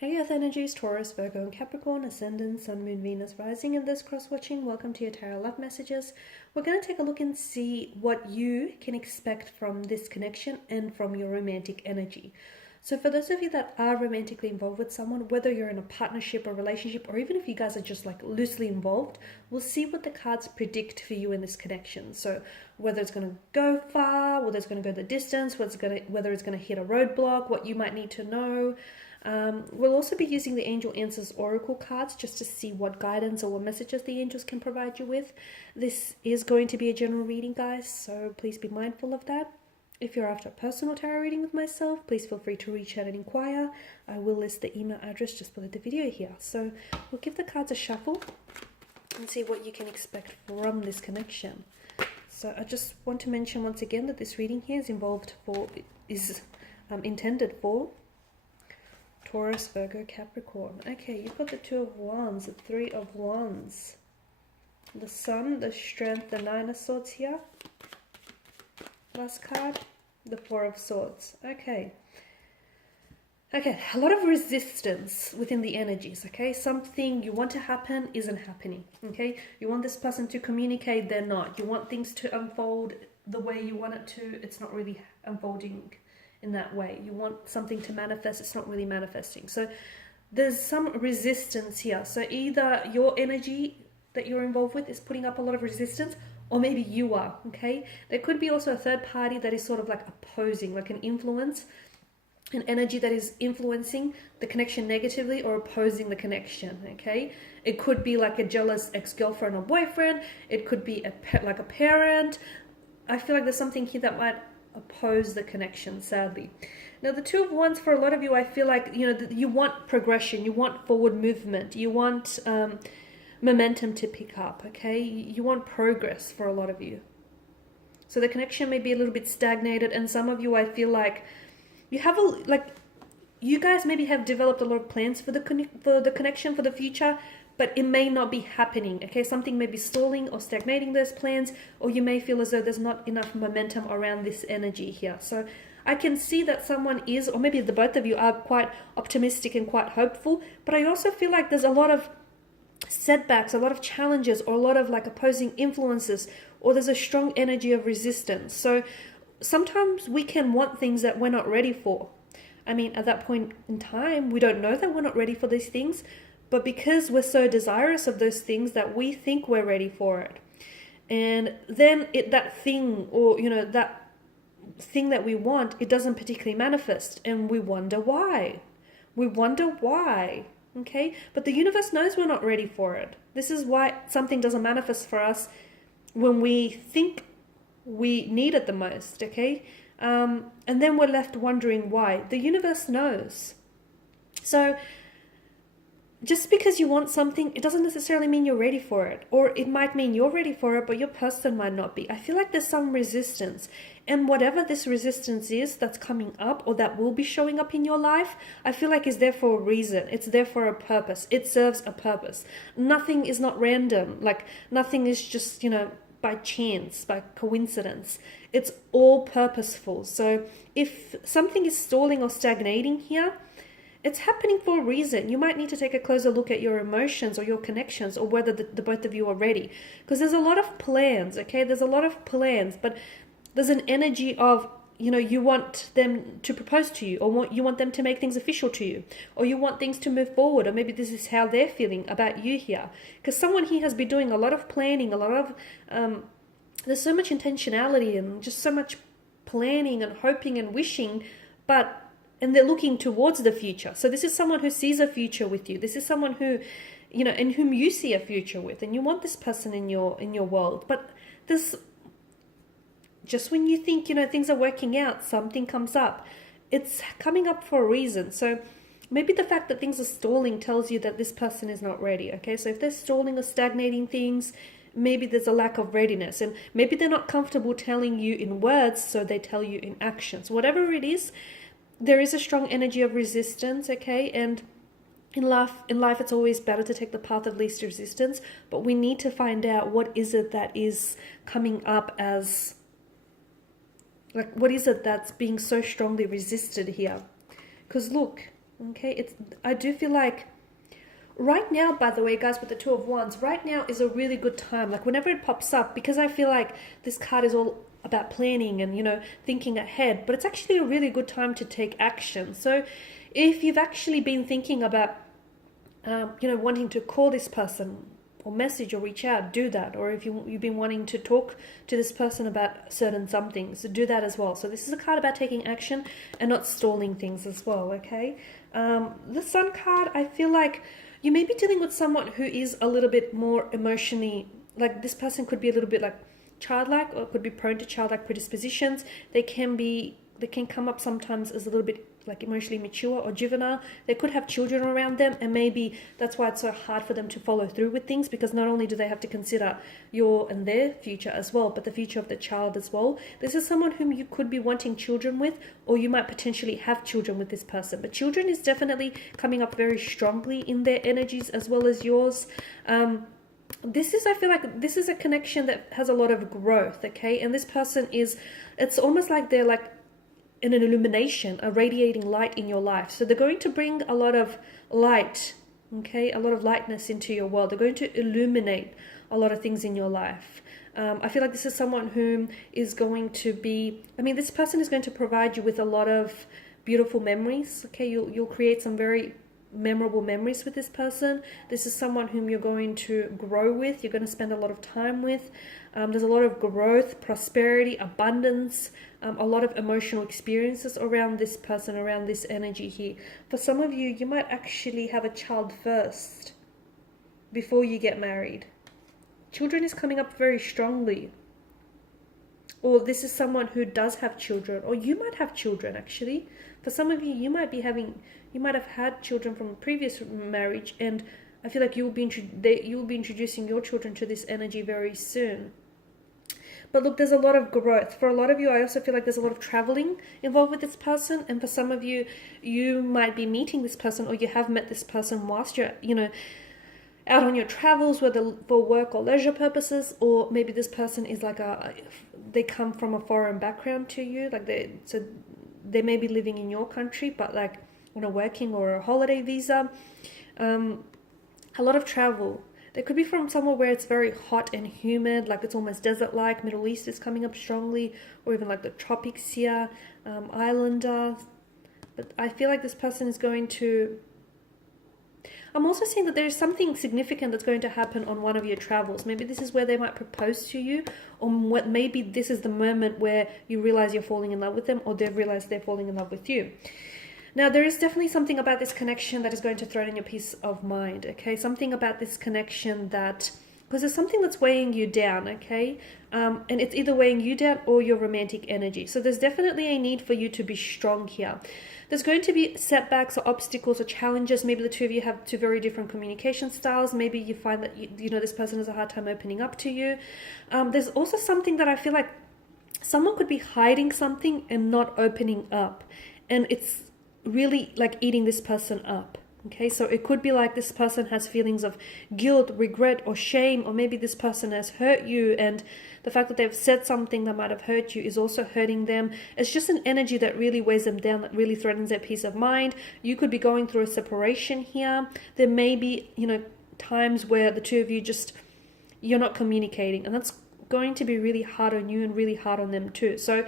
Hey Earth energies, Taurus, Virgo and Capricorn, Ascendant, Sun, Moon, Venus, Rising in this cross-watching. Welcome to your Tarot Love Messages. We're going to take a look and see what you can expect from this connection and from your romantic energy. So for those of you that are romantically involved with someone, whether you're in a partnership or relationship, or even if you guys are just like loosely involved, we'll see what the cards predict for you in this connection. So whether it's going to go far, whether it's going to go the distance, whether it's going to hit a roadblock, what you might need to know. We'll also be using the Angel Answers Oracle cards just to see what guidance or what messages the angels can provide you with. This is going to be a general reading, guys, so please be mindful of that. If you're after a personal tarot reading with myself, please feel free to reach out and inquire. I will list the email address just below the video here. So we'll give the cards a shuffle and see what you can expect from this connection. So I just want to mention once again that this reading here is intended for Taurus, Virgo, Capricorn. Okay, you've got the Two of Wands, the Three of Wands, the Sun, the Strength, the Nine of Swords here. Last card, the Four of Swords. Okay, a lot of resistance within the energies, okay? Something you want to happen isn't happening, okay? You want this person to communicate, they're not. You want things to unfold the way you want it to, it's not really unfolding in that way. You want something to manifest, it's not really manifesting. So there's some resistance here. So either your energy that you're involved with is putting up a lot of resistance, or maybe you are, okay? There could be also a third party that is sort of like opposing, like an influence, an energy that is influencing the connection negatively or opposing the connection, okay? It could be like a jealous ex-girlfriend or boyfriend. It could be like a parent. I feel like there's something here that might oppose the connection, sadly. Now the Two of Wands, for a lot of you, I feel like, you want progression, you want forward movement, you want momentum to pick up, okay? You want progress for a lot of you. So the connection may be a little bit stagnated, and some of you, I feel like you have you guys maybe have developed a lot of plans for the connection for the future, but it may not be happening, okay? Something may be stalling or stagnating those plans, or you may feel as though there's not enough momentum around this energy here. So I can see that someone is, or maybe the both of you are quite optimistic and quite hopeful, but I also feel like there's a lot of setbacks, a lot of challenges, or a lot of like opposing influences, or there's a strong energy of resistance. So sometimes we can want things that we're not ready for. I mean, at that point in time, we don't know that we're not ready for these things, but because we're so desirous of those things that we think we're ready for it. And then that thing, or, that thing that we want, it doesn't particularly manifest. And we wonder why. Okay? But the universe knows we're not ready for it. This is why something doesn't manifest for us when we think we need it the most, okay? And then we're left wondering why. The universe knows. So just because you want something, it doesn't necessarily mean you're ready for it. Or it might mean you're ready for it, but your person might not be. I feel like there's some resistance. And whatever this resistance is that's coming up, or that will be showing up in your life, I feel like is there for a reason. It's there for a purpose. It serves a purpose. Nothing is not random. Like nothing is just, by chance, by coincidence. It's all purposeful. So if something is stalling or stagnating here, it's happening for a reason. You might need to take a closer look at your emotions or your connections, or whether the both of you are ready. Because there's a lot of plans, okay? There's a lot of plans, but there's an energy of, you want them to propose to you, or you want them to make things official to you, or you want things to move forward, or maybe this is how they're feeling about you here. Because someone here has been doing a lot of planning, a lot of, there's so much intentionality and just so much planning and hoping and wishing, and they're looking towards the future. So this is someone who sees a future with you. This is someone who, in whom you see a future with, and you want this person in your world. But this, just when you think, things are working out, something comes up. It's coming up for a reason. So maybe the fact that things are stalling tells you that this person is not ready, okay? So if they're stalling or stagnating things, maybe there's a lack of readiness, and maybe they're not comfortable telling you in words, so they tell you in actions. Whatever it is, there is a strong energy of resistance, okay? And in life, it's always better to take the path of least resistance, but we need to find out what is it that is coming up as, like, what is it that's being so strongly resisted here? Because look, Okay, I do feel like right now, by the way, guys, with the Two of Wands, right now is a really good time. Like whenever it pops up, because I feel like this card is all about planning and, thinking ahead, but it's actually a really good time to take action. So if you've actually been thinking about, wanting to call this person or message or reach out, do that. Or if you've been wanting to talk to this person about certain something, so do that as well. So this is a card about taking action and not stalling things as well, okay? The Sun card, I feel like you may be dealing with someone who is a little bit more emotionally, like this person could be a little bit like childlike, or could be prone to childlike predispositions. They can come up sometimes as a little bit like emotionally mature or juvenile. They could have children around them, and maybe that's why it's so hard for them to follow through with things, because not only do they have to consider your and their future as well, but the future of the child as well. This is someone whom you could be wanting children with, or you might potentially have children with this person. But children is definitely coming up very strongly in their energies as well as yours. I feel like this is a connection that has a lot of growth, okay? And this person it's almost like they're like in an illumination, a radiating light in your life. So they're going to bring a lot of light, okay? A lot of lightness into your world. They're going to illuminate a lot of things in your life. I feel like this is someone whom is going to be, this person is going to provide you with a lot of beautiful memories, okay? You'll create some very memorable memories with this person. This is someone whom you're going to grow with. You're going to spend a lot of time with. There's a lot of growth, prosperity, abundance, a lot of emotional experiences around this person, around this energy here. For some of you, you might actually have a child first before you get married. Children is coming up very strongly. Or this is someone who does have children, or you might have children actually. For some of you, you might have had children from a previous marriage, and I feel like you will be introducing your children to this energy very soon. But look, there's a lot of growth. For a lot of you, I also feel like there's a lot of traveling involved with this person. And for some of you, you might be meeting this person, or you have met this person whilst you're, out on your travels, whether for work or leisure purposes, or maybe this person is like they come from a foreign background to you. So they may be living in your country, but like on a working or a holiday visa. A lot of travel. They could be from somewhere where it's very hot and humid, like it's almost desert-like. Middle East is coming up strongly, or even like the tropics here, islander. But I feel like this person is going to... I'm also seeing that there's something significant that's going to happen on one of your travels. Maybe this is where they might propose to you, or maybe this is the moment where you realize you're falling in love with them, or they've realized they're falling in love with you. Now, there is definitely something about this connection that is going to threaten your peace of mind, okay? Something about this connection that... Because there's something that's weighing you down, okay? And it's either weighing you down or your romantic energy. So there's definitely a need for you to be strong here. There's going to be setbacks or obstacles or challenges. Maybe the two of you have two very different communication styles. Maybe you find that, this person has a hard time opening up to you. There's also something that I feel like someone could be hiding something and not opening up. And it's really like eating this person up. Okay, so it could be like this person has feelings of guilt, regret, or shame, or maybe this person has hurt you, and the fact that they've said something that might have hurt you is also hurting them. It's just an energy that really weighs them down, that really threatens their peace of mind. You could be going through a separation here. There may be, times where the two of you you're not communicating, and that's going to be really hard on you and really hard on them too. So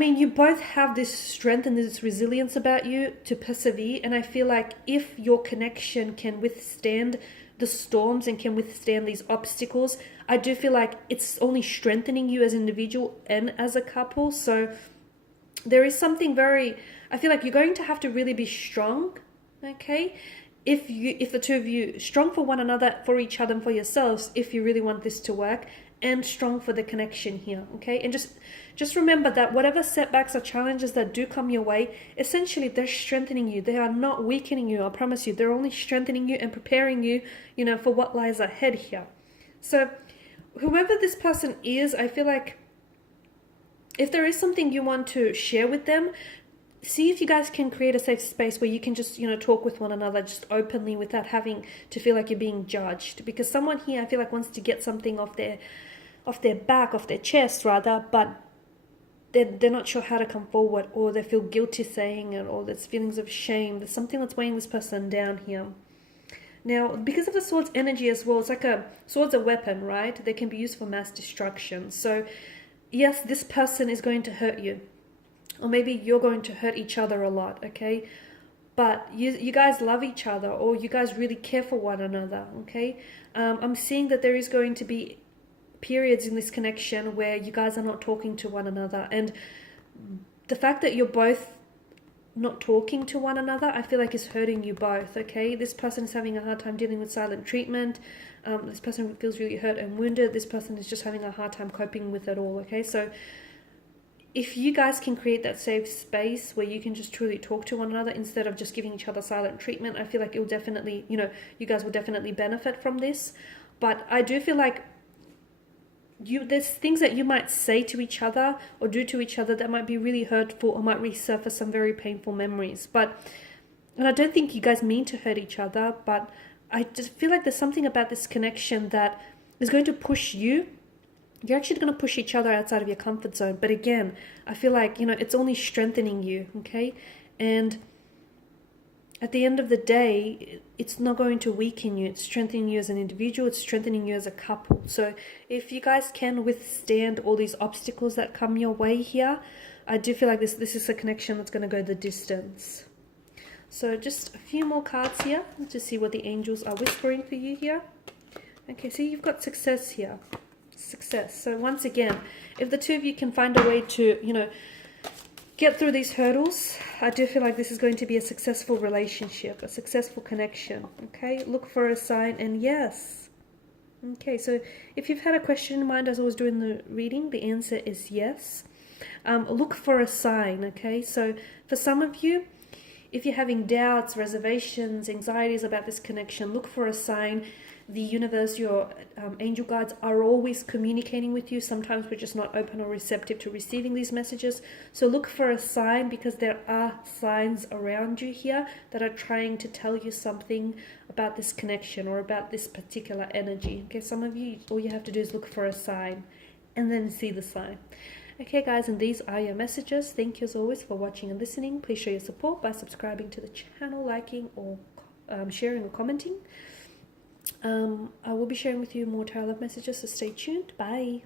you both have this strength and this resilience about you to persevere. And I feel like if your connection can withstand the storms and can withstand these obstacles, I do feel like it's only strengthening you as an individual and as a couple. So there is something I feel like you're going to have to really be strong, okay? If the two of you strong for one another, for each other and for yourselves, if you really want this to work, and strong for the connection here, okay? And just remember that whatever setbacks or challenges that do come your way, essentially they're strengthening you. They are not weakening you, I promise you. They're only strengthening you and preparing you, for what lies ahead here. So whoever this person is, I feel like if there is something you want to share with them, see if you guys can create a safe space where you can just, talk with one another just openly without having to feel like you're being judged. Because someone here, I feel like, wants to get something off their back, off their chest rather, but they're not sure how to come forward, or they feel guilty saying it, or there's feelings of shame. There's something that's weighing this person down here. Now, because of the sword's energy as well, it's like sword's a weapon, right? They can be used for mass destruction. So yes, this person is going to hurt you, or maybe you're going to hurt each other a lot, okay? But you guys love each other, or you guys really care for one another, okay? I'm seeing that there is going to be periods in this connection where you guys are not talking to one another, and the fact that you're both not talking to one another, I feel like is hurting you both, okay? This person is having a hard time dealing with silent treatment. This person feels really hurt and wounded. This person is just having a hard time coping with it all, okay? So if you guys can create that safe space where you can just truly talk to one another instead of just giving each other silent treatment, I feel like it will definitely, you guys will definitely benefit from this. But I do feel like there's things that you might say to each other or do to each other that might be really hurtful, or might resurface some very painful memories. And I don't think you guys mean to hurt each other, but I just feel like there's something about this connection that is going to push you. You're actually going to push each other outside of your comfort zone. But again, I feel like, it's only strengthening you, okay? And at the end of the day, it's not going to weaken you. It's strengthening you as an individual. It's strengthening you as a couple. So if you guys can withstand all these obstacles that come your way here, I do feel like this is a connection that's going to go the distance. So just a few more cards here to see what the angels are whispering for you here. Okay, so you've got success here. Success. So once again, if the two of you can find a way to, get through these hurdles, I do feel like this is going to be a successful relationship, a successful connection, okay? Look for a sign, and yes. Okay, so if you've had a question in mind as I was doing the reading, the answer is yes. Look for a sign, okay? So for some of you, if you're having doubts, reservations, anxieties about this connection, look for a sign. The universe, your angel guides are always communicating with you. Sometimes we're just not open or receptive to receiving these messages. So look for a sign, because there are signs around you here that are trying to tell you something about this connection or about this particular energy. Okay, some of you, all you have to do is look for a sign and then see the sign. Okay guys, and these are your messages. Thank you as always for watching and listening. Please show your support by subscribing to the channel, liking, or sharing or commenting. I will be sharing with you more tarot love messages, so stay tuned. Bye.